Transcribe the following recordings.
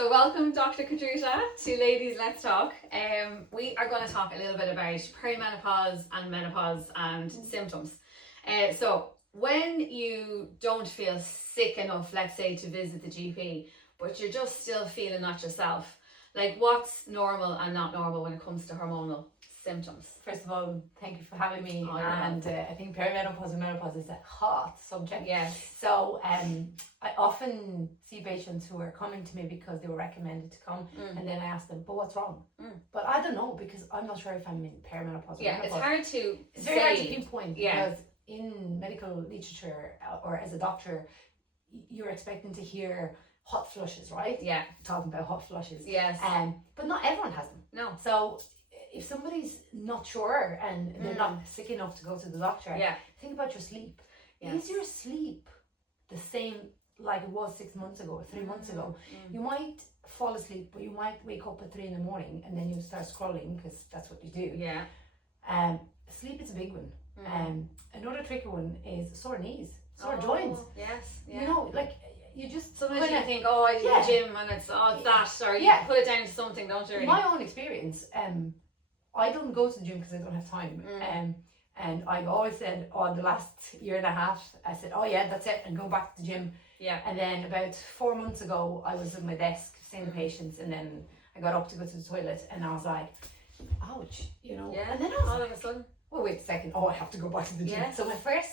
So welcome Dr. Codruta to Ladies Let's Talk. We are going to talk a little bit about perimenopause and menopause and symptoms. So when you don't feel sick enough, let's say, to visit the GP, but you're just still feeling not yourself, like what's normal and not normal when it comes to hormonal symptoms? First of all, thank you for having me. Oh, and I think perimenopause and menopause is a hot subject. Yes. So I often see patients who are coming to me because they were recommended to come, and then I ask them, but what's wrong? But I don't know, because I'm not sure if I'm in perimenopause or menopause. It's hard to It's very hard to pinpoint, because in medical literature or as a doctor, you're expecting to hear hot flushes, right? Yeah. Talking about hot flushes. Yes. But not everyone has them. No. So if somebody's not sure and they're not sick enough to go to the doctor, think about your sleep. Is your sleep the same like it was 6 months ago or 3 months ago? You might fall asleep, but you might wake up at 3 in the morning and then you start scrolling, because that's what you do. Yeah. Sleep is a big one. Another tricky one is sore knees, sore joints. Yes. You know, like you just sometimes you think, oh, I do the gym and it's that, or you put it down to something, don't you? Really? My own experience, I don't go to the gym because I don't have time. And I've always said, the last year and a half, I said, oh yeah, that's it, and go back to the gym. Yeah. And then about 4 months ago, I was at my desk seeing the patients, and then I got up to go to the toilet, and I was like, ouch, you know. Yeah. And then I was all like, of a sudden, oh wait a second, I have to go back to the gym. So my first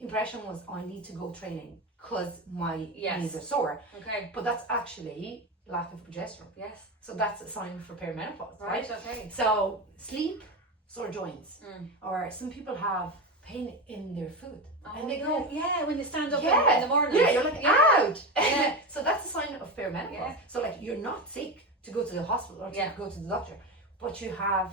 impression was, I need to go training because my knees are sore. Okay. But that's actually lack of progesterone. Yes. So that's a sign for perimenopause, Right. Okay. So sleep, sore joints, or some people have pain in their foot, and they go, when you stand up in the morning, you're like, ouch. So that's a sign of perimenopause. Yeah. So like, you're not sick to go to the hospital or to go to the doctor, but you have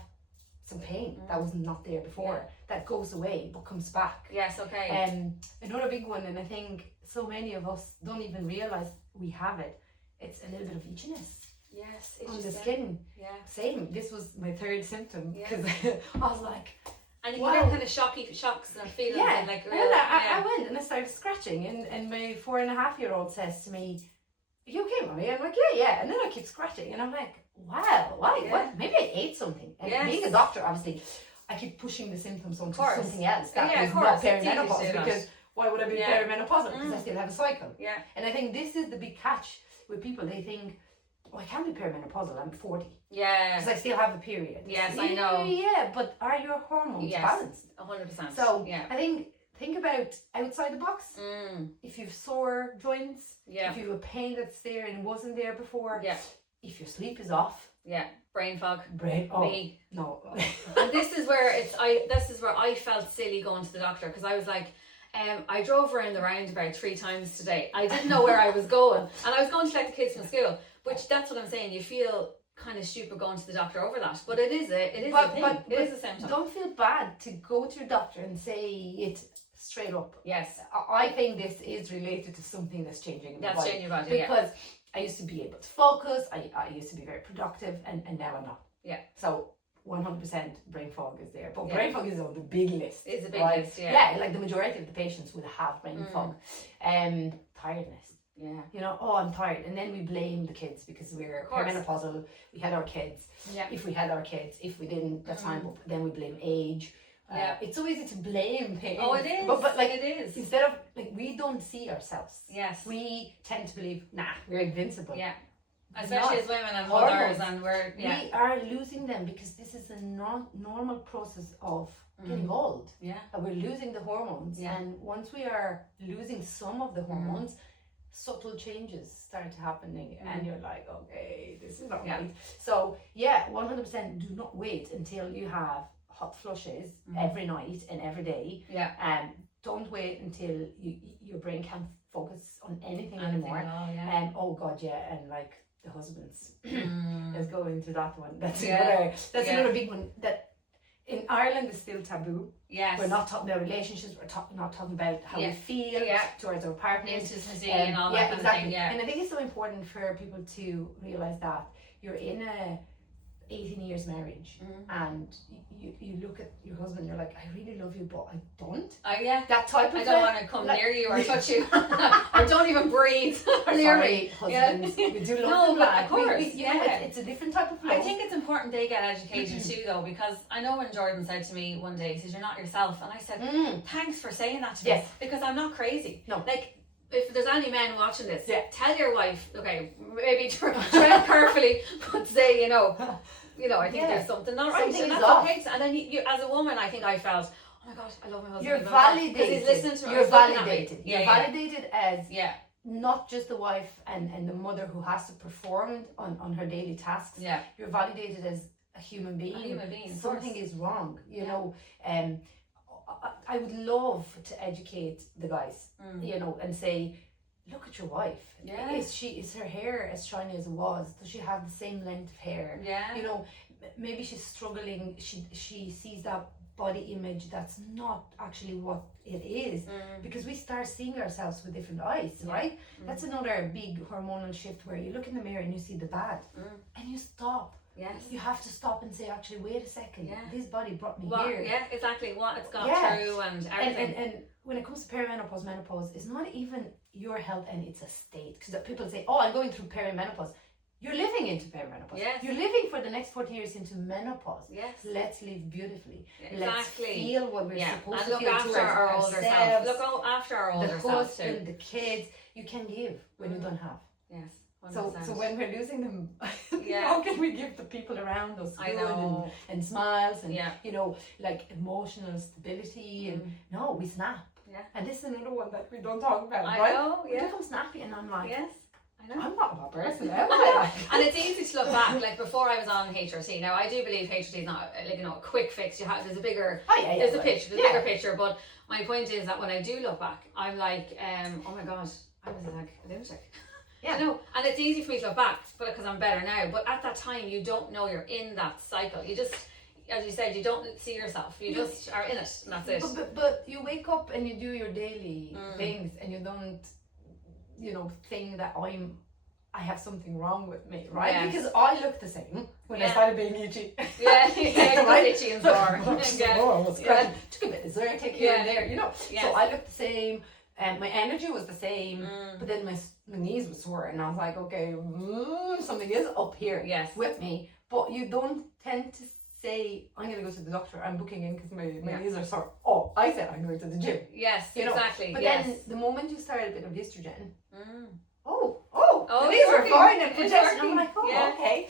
some pain that was not there before, that goes away but comes back. Yes. Okay. Another big one, and I think so many of us don't even realize we have it. It's a little bit of itchiness. Yes, on the skin. Yeah. Same. This was my third symptom, because I was like, and you get kind of shocks and feelings. Yeah. Like, and I went and I started scratching, and my 4.5-year-old says to me, "Are you okay, mommy?" I'm like, yeah. And then I keep scratching, and I'm like, wow, why? What? Maybe I ate something. And being a doctor, obviously, I keep pushing the symptoms onto something else that is not perimenopause, because why would I be perimenopausal? Because I still have a cycle. Yeah. And I think this is the big catch with people. They think, I can't be perimenopausal, I'm 40. Yeah. Because I still have a period. Yes, I know. Yeah, but are your hormones balanced? 100%. So I think about outside the box. If you've sore joints, if you have a pain that's there and wasn't there before, if your sleep is off. Yeah. Brain fog. Me. No. And this is where I felt silly going to the doctor, because I was like, I drove around the roundabout 3 times today. I didn't know where I was going, and I was going to collect the kids from school. Which, that's what I'm saying. You feel kind of stupid going to the doctor over that, but it is a thing. It is a symptom. Don't feel bad to go to your doctor and say it straight up. Yes. I think this is related to something that's changing in changing your body. Because I used to be able to focus. I used to be very productive, and now I'm not. Yeah. So 100% brain fog is there, but brain fog is on the big list. It's a big list. Yeah. Like the majority of the patients will have brain fog. Tiredness. Yeah. You know, I'm tired. And then we blame the kids because we're perimenopausal. We had our kids. Yeah. If we had our kids, if we didn't, that's fine. But then we blame age. It's so easy to blame things. Oh, it is. But like, it is. Instead of, like, we don't see ourselves. Yes. We tend to believe, we're invincible. Yeah. Especially as women and mothers, and we are losing them, because this is a normal process of getting old. Yeah. And we're losing the hormones. Yeah. And once we are losing some of the hormones, subtle changes start to happening, and you're like, okay, this is not right. So 100% do not wait until you have hot flushes every night and every day. Don't wait until your brain can't focus on anything anymore. And like the husbands, let's go into that one. That's another big one that in Ireland is still taboo. Yes. We're not talking about relationships, we're not talking about how we feel towards our partners. Intimacy and all that kind of thing. And I think it's so important for people to realise that you're in 18 years marriage and you look at your husband, you're like, I really love you, but I don't. Yeah. That type of I don't want to come near you or touch you or don't even breathe. Sorry, husbands. We do love No, them, but lad. of course, It's a different type of love. I think it's important they get educated too, though, because I know when Jordan said to me one day, he says, you're not yourself. And I said, thanks for saying that to me. Because I'm not crazy. No. Like, if there's any men watching this, tell your wife, okay, maybe tread carefully, but say, I think there's something not right. Something and is that's off. okay. And then you, as a woman, I think I felt, oh my God, I love my husband. You're validated. Because he's listening to me. You're validated. You're Yeah. validated as not just the wife and the mother who has to perform on her daily tasks. Yeah. You're validated as a human being. Something is wrong, you know. I would love to educate the guys, and say, look at your wife. Yeah. Is her hair as shiny as it was? Does she have the same length of hair? Yeah. You know, maybe she's struggling. She sees that body image that's not actually what it is, because we start seeing ourselves with different eyes, right? That's another big hormonal shift where you look in the mirror and you see the bad, and you stop. Yes. You have to stop and say, actually, wait a second. Yeah. This body brought me Well, here. yeah, exactly. What it's gone through and everything. And when it comes to perimenopause, menopause, it's not even your health and it's a state. Because people say, oh, I'm going through perimenopause. You're living into perimenopause. Yes. You're living for the next 40 years into menopause. Yes. Let's live beautifully. Exactly. Let's feel what we're supposed and to feel look after our older self. Look after our older self too. The husband, the kids. You can give when you don't have. Yes. 100%. So when we're losing them, how can we give the people around us good and smiles and like emotional stability and no, we snap. Yeah. And this is another one that we don't talk about, right? We become snappy and I'm like, yes. I know. I'm not a bad person, am I? And it's easy to look back. Like before I was on HRT, now I do believe HRT is not a quick fix. There's a bigger, there's a bigger picture. But my point is that when I do look back, I'm like, oh my God, I was like a lunatic. Yeah. And it's easy for me to look back, but because I'm better now. But at that time, you don't know you're in that cycle. You just, as you said, you don't see yourself. You just are in it, and that's it. But you wake up and you do your daily things, and you don't, think that I have something wrong with me, right? Yes. Because I look the same when I started being itchy. Yeah, right? Itchy and sore. Took a bit of dessert, take here and there, So I looked the same. And my energy was the same, but then my knees were sore, and I was like, okay, something is up here with me. But you don't tend to say, I'm going to go to the doctor, I'm booking in because my knees are sore. Oh, I said I'm going to the gym. Yes, exactly. But then the moment you start a bit of estrogen, the knees are fine and projection. I'm like, okay.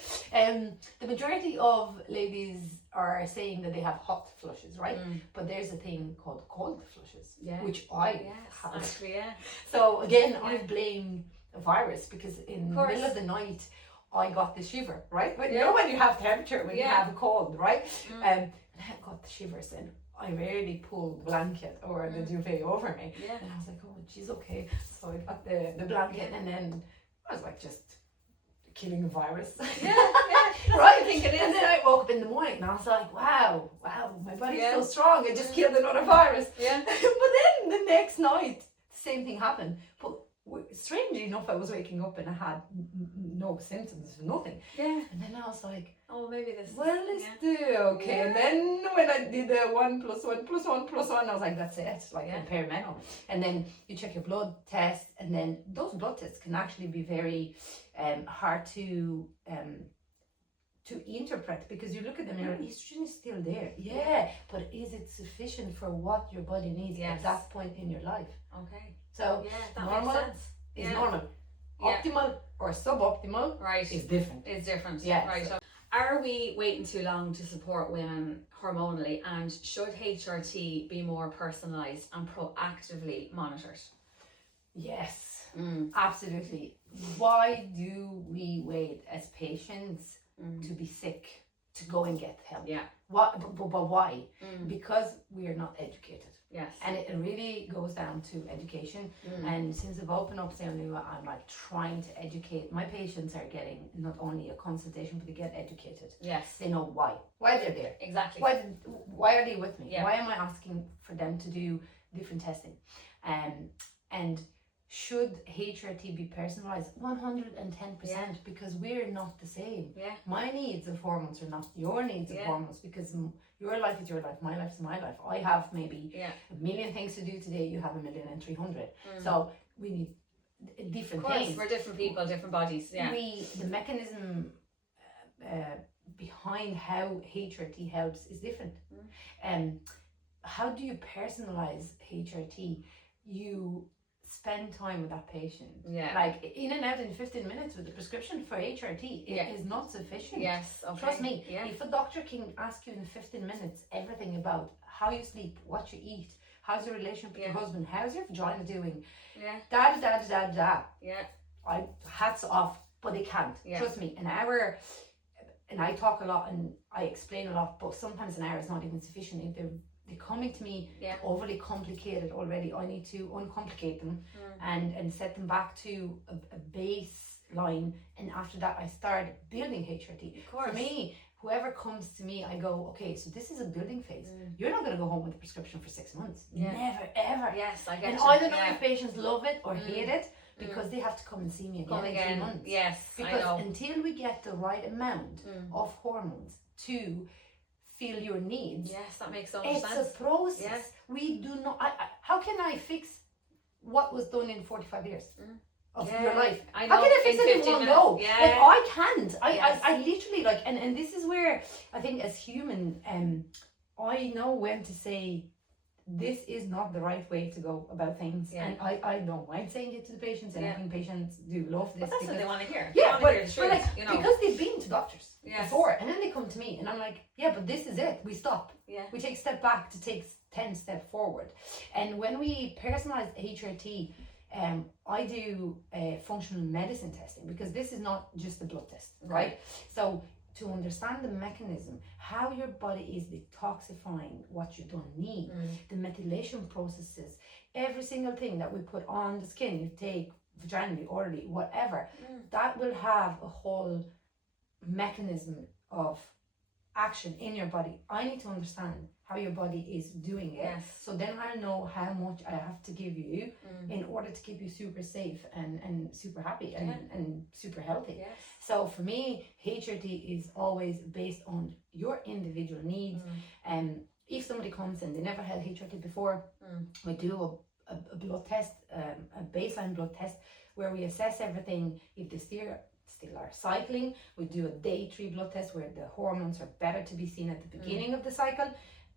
The majority of ladies are saying that they have hot flushes, right? But there's a thing called cold flushes, which I have. Actually, So again, I blame a virus because in the middle of the night, I got the shiver, right? But you know when you have temperature, when you have a cold, right? And I got the shivers and I rarely pull the blanket or the duvet over me. Yeah. And I was like, oh, she's okay. So I got the blanket and then I was like, just killing a virus. Right? I think it is. And then I woke up in the morning and I was like, wow, my body's so strong. I just killed another virus. Yeah. But then the next night, the same thing happened. But strangely enough, I was waking up and I had no symptoms, nothing. Yeah. And then I was like, oh, maybe this. Well, let's do okay. Yeah. And then when I did the 1 + 1 + 1 + 1, I was like, that's it, like perimenopause. And then you check your blood test, and then those blood tests can actually be very hard to interpret because you look at them and your estrogen is still there. Yeah, but is it sufficient for what your body needs at that point in your life? Okay. So normal is normal. Optimal or suboptimal is different. It's different. Yeah. Right. So are we waiting too long to support women hormonally, and should HRT be more personalised and proactively monitored? Yes, absolutely. Why do we wait as patients to be sick to go and get help? Yeah. But why? Because we are not educated. Yes. And it really goes down to education. And since I've opened up Seonua, I'm like trying to educate. My patients are getting not only a consultation, but they get educated. Yes. They know why they're there. Exactly. Why are they with me? Yeah. Why am I asking for them to do different testing? And should HRT be personalized? 110%, because we're not the same. Yeah. My needs of hormones are not your needs of hormones, because your life is your life, my life is my life. I have maybe a million things to do today, you have 1,300,000. So we need different things. We're different people, different bodies. Yeah. The mechanism behind how HRT helps is different. How do you personalize HRT? You spend time with that patient. Yeah. Like in and out in 15 minutes with the prescription for HRT is not sufficient. Yes. Okay. Trust me. Yeah. If a doctor can ask you in 15 minutes everything about how you sleep, what you eat, how's your relationship with your husband, how's your vagina doing, Yeah. I hats off, but they can't. Yeah. Trust me, an hour, and I talk a lot and I explain a lot, but sometimes an hour is not even sufficient. If they're coming to me overly complicated already, I need to uncomplicate them and set them back to a baseline, and after that I start building HRT. Of course. For me, whoever comes to me, I go, okay, so this is a building phase. You're not going to go home with a prescription for 6 months. Never, ever. Yes, I get and you. I don't know if patients love it or hate it, because they have to come and see me again in 3 months. Yes, because I know. until we get the right amount of hormones to fill your needs, yes, that makes so much sense. it's a process. Yes. We do not. How can I fix what was done in 45 years of your life? I know. How can I fix it in one go? Yeah. Like, I can't. I literally, like, and this is where I think as human, I know when to say this is not the right way to go about things, and I don't mind saying it to the patients, and I think patients do love this. But that's what they want to hear. Yeah, they want to hear the truth, like, because they've been to doctors Yes. before, and then they come to me, and I'm like, yeah, but this is it. We stop. Yeah. We take a step back to take 10 steps forward. And when we personalize HRT, I do functional medicine testing, because this is not just a blood test, right? So to understand the mechanism, how your body is detoxifying what you don't need, the methylation processes, every single thing that we put on the skin, you take vaginally, orally, whatever, that will have a whole mechanism of action in your body. I need to understand how your body is doing it. Yes. So then I know how much I have to give you in order to keep you super safe and super happy and super healthy. Yes. So for me, HRT is always based on your individual needs. And if somebody comes and they never had HRT before, we do a blood test, a baseline blood test, where we assess everything. If they still are cycling, we do a day 3 blood test where the hormones are better to be seen at the beginning of the cycle,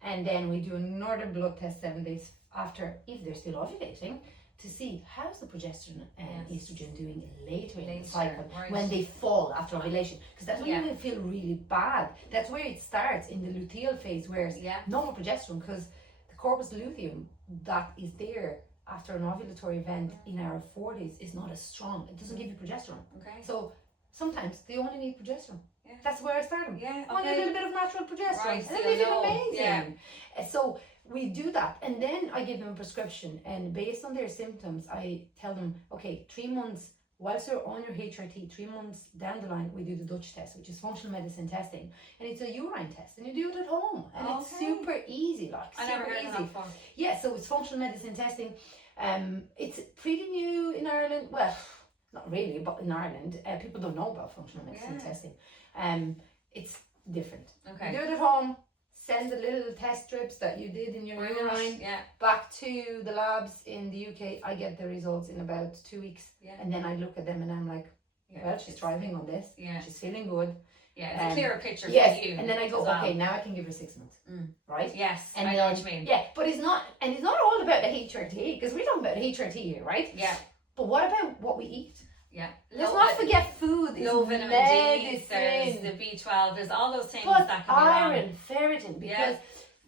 and then we do another blood test 7 days after, if they're still ovulating, to see how's the progesterone and estrogen doing later in the cycle, when they fall after ovulation, because that's when they feel really bad. That's where it starts, in the luteal phase, where it's no more progesterone, because the corpus luteum that is there after an ovulatory event in our 40s is not as strong. It doesn't give you progesterone. Okay. So sometimes they only need progesterone. Yeah. That's where I start them. Yeah. I want a little bit of natural progesterone. Right, And then they feel so amazing. So we do that. And then I give them a prescription. And based on their symptoms, I tell them, okay, 3 months, whilst you're on your HRT, 3 months down the line, we do the Dutch test, which is functional medicine testing. And it's a urine test. And you do it at home. And it's super easy. I never heard of that before. Yeah, so it's functional medicine testing. It's pretty new in Ireland. Well, not really, but in Ireland, people don't know about functional medicine testing. It's different. Okay. You do it at home, send the little test strips that you did in your urine back to the labs in the UK. I get the results in about 2 weeks. And then I look at them and I'm like, well, she's thriving on this. She's feeling good. Yeah, it's a clearer picture for you. And then I go, okay, now I can give her 6 months. Right? Yes, and I know what you mean. Yeah, but it's not all about the HRT, because we're talking about HRT here, right? Yeah. But what about what we eat? Yeah. Let's not forget food. Low vitamin D, there's the B12, there's all those things that can iron, ferritin, because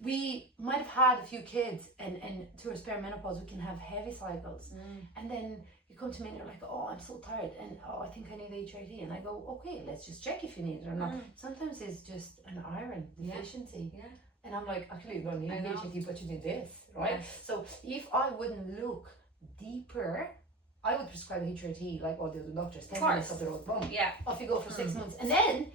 we might have had a few kids and towards perimenopause we can have heavy cycles. And then you come to me and you're like, oh, I'm so tired, and oh, I think I need HRT, and I go, okay, let's just check if you need it or not. Sometimes it's just an iron deficiency. Yeah. And I'm like, actually, you don't need HRT, but you need this, right? Yes. So if I wouldn't look deeper, I would prescribe HRT like all the other doctors, 10 minutes of the road, boom. Yeah. Off you go for 6 months. And then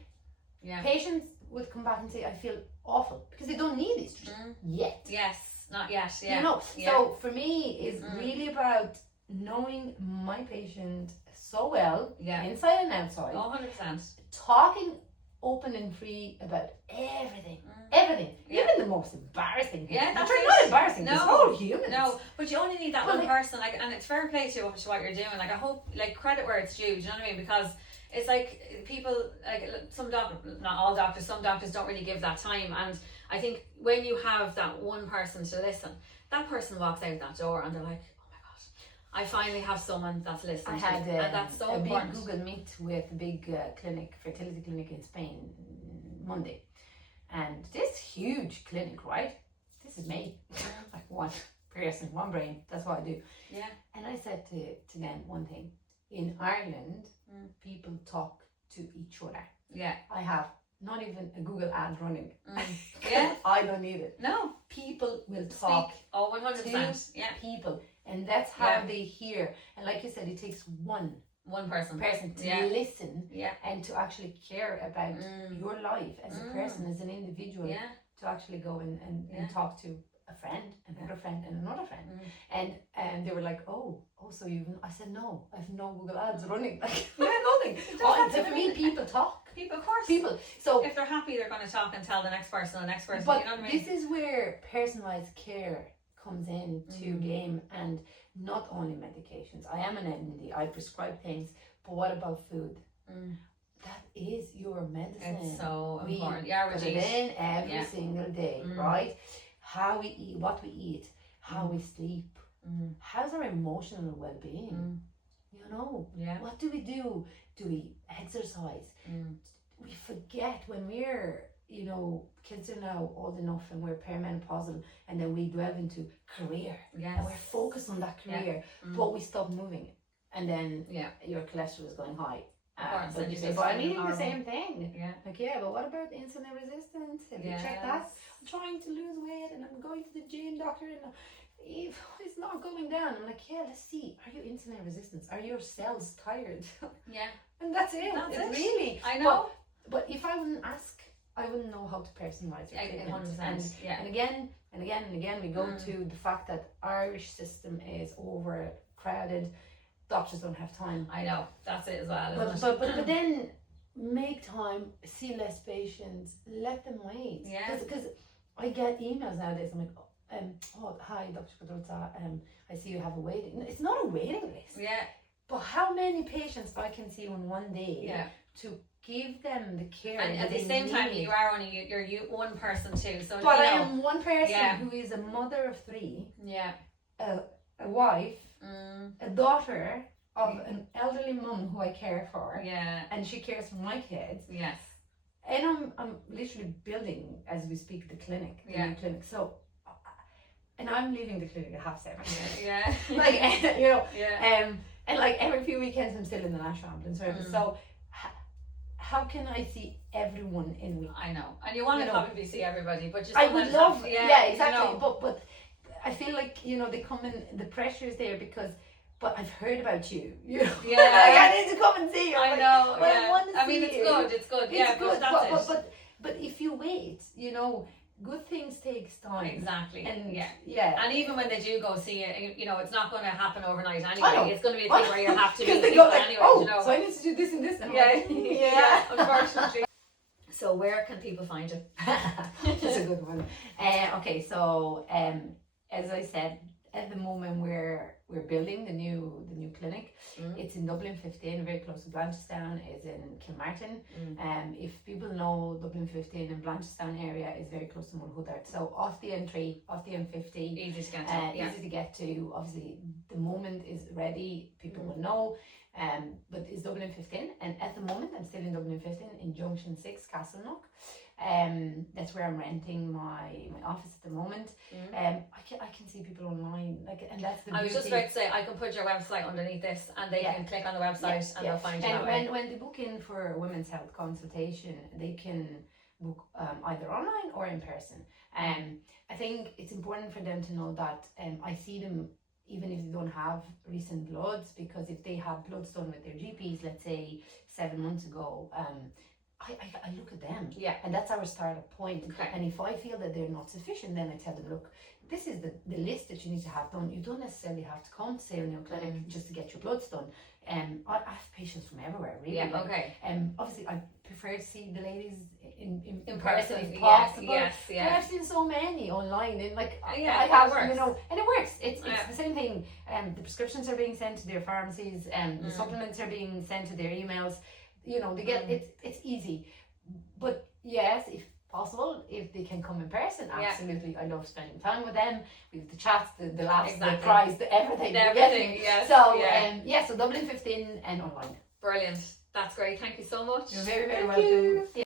patients would come back and say, I feel awful, because they don't need estrogen yet. Yes, not yet. Yeah. You know, so for me, it's really about knowing my patient so well, Yeah. inside and outside, 100%. talking open and free about everything. Everything. Yeah. Even the most embarrassing things. Yeah, that's Which are it. not embarrassing. No. It's all humans. No, but you only need that Well, one like- person, like, and it's fair play to what you're doing. Like, I hope, like, credit where it's due. Do you know what I mean? Because it's like people, like some doctors, not all doctors, some doctors don't really give that time. And I think when you have that one person to listen, that person walks out that door and they're like, oh my god, I finally have someone that's listening. I had to me. And that's so a important. big Google Meet with a big fertility clinic in Spain Monday. And this huge clinic, right? This is me. Like one person, one brain. That's what I do. Yeah. And I said to them one thing. In Ireland, people talk to each other. Yeah. I have not even a Google ad running. Yeah. I don't need it. No. People will talk. Speak. Oh, 100%. Yeah. People. And that's how they hear. And like you said, it takes one person to listen Yeah. and to actually care about your life as a person, as an individual, Yeah. to actually go and talk to a friend, another friend, and another friend. And they were like, oh, so I said, no, I have no Google ads running. Like, I have nothing. For me, people talk. People, of course. People. So if they're happy, they're going to talk and tell the next person, But you know what I mean? this is where personalised care comes in to game, and not only medications. I am an MD, I prescribe things, but what about food? That is your medicine. It's so We important. Yeah, put it in every single day, right? How we eat, what we eat, how we sleep, how's our emotional well-being? You know, what do we do? Do we exercise? We forget when we're, you know, kids are now old enough and we're perimenopausal, and then we delve into career. And we're focused on that career, but we stop moving. And then your cholesterol is going high. But you say, but I'm eating the same thing. Like, but what about insulin resistance? Have you checked that? I'm trying to lose weight and I'm going to the gym, doctor, and it's not going down. I'm like, let's see. Are you insulin resistant? Are your cells tired? And that's it. That's it's it. really. I know. But if I wouldn't ask, I wouldn't know how to personalize your treatment. 100%. And again, we go to the fact that Irish system is overcrowded. Doctors don't have time. I know. That's it as well. Isn't it? But then make time, see less patients, let them wait. Because I get emails nowadays. I'm like, oh, hi, Dr.Codruta. I see you have a waiting. It's not a waiting list. But how many patients I can see in one day to give them the care? And at the same time, you are only you're one person too. So, but you I know, am one person who is a mother of three. A wife. A daughter of an elderly mum who I care for, and she cares for my kids. And I'm literally building as we speak the clinic, the new clinic. So, and I'm leaving the clinic at 7:30. Like, you know, and like every few weekends I'm still in the National Ambulance Service. So, how can I see everyone in a week? I know, and you want to probably see everybody, but just I would love, exactly. You know. But I feel like, you know, they come in, the pressure is there because, but I've heard about you. You know? Like, I need to come and see you. I know. I want to see mean, it's good. It's good. It's good. That's it. But if you wait, you know, good things takes time. Exactly. And and even when they do go see it, you know, it's not going to happen overnight anyway. It's going to be a thing where you have to because meet they go people like, anyway. oh, You know? so I need to do this and this. And Unfortunately. So where can people find you? That's a good one. Okay, so as I said, at the moment we're building the new clinic. It's in Dublin 15, very close to Blanchardstown. It's in Kilmartin. If people know Dublin 15 and Blanchardstown area is very close to Mulhudart. So off the N3, off the M50, Easy to get to. easy to get to. Obviously, the moment is ready. People will know. But it's Dublin 15, and at the moment I'm still in Dublin 15 in Junction 6, Castleknock. That's where I'm renting my office at the moment. I can see people online, like, and that's the beauty. I was just about to say, I can put your website underneath this, and they can click on the website and they'll find you that way. And when they book in for a women's health consultation, they can book either online or in person. I think it's important for them to know that I see them even if they don't have recent bloods, because if they have bloods done with their GPs, let's say 7 months ago, I look at them. Yeah. And that's our starting point. Okay. And if I feel that they're not sufficient, then I tell them, look, this is the list that you need to have done. You don't necessarily have to come to say in your clinic just to get your bloods done. I have patients from everywhere, really. Yeah, okay. Obviously, I prefer to see the ladies in person, if yes, possible. yes. But I've seen so many online, and like Yeah, I have, it works. you know, and it works. It's Yeah. the same thing. The prescriptions are being sent to their pharmacies, and the supplements are being sent to their emails. You know, they get it's easy. But yes, if possible, if they can come in person, absolutely. I love spending time with them. We have the chats, the laughs, the cries, the everything. Everything, yes. So so Dublin 15 and online. Brilliant. That's great. Thank you so much. You're very, very Thank welcome. you. Yeah.